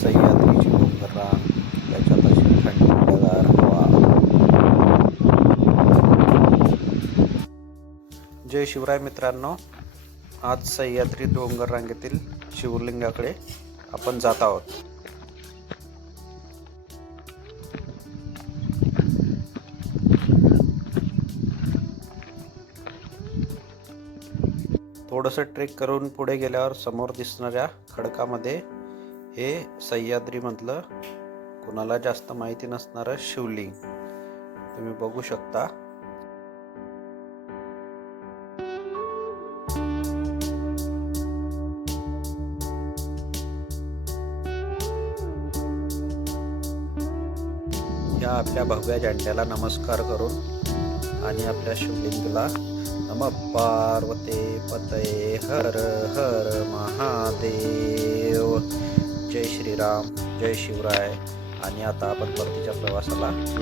सह्याद्रीची डोंगर त्याच्यात अशी थंडगार हवा. जय शिवराय मित्रांनो आज सह्याद्री डोंगर रांगेतील शिवलिंगाकडे आपण जात आहोत. थोडंसं ट्रेक करून पुढे गेल्यावर समोर दिसणाऱ्या खडकामध्ये हे सह्याद्रीमधलं कुणाला जास्त माहिती नसणारं शिवलिंग. तुम्ही बघू शकता. या आपल्या भव्या झेंड्याला नमस्कार करून आणि आपल्या शिवलिंगला नम पार्वते पतये हर हर महादेव. श्रीराम जय शिवराय. आणि आता आपण परतीच्या प्रवासाला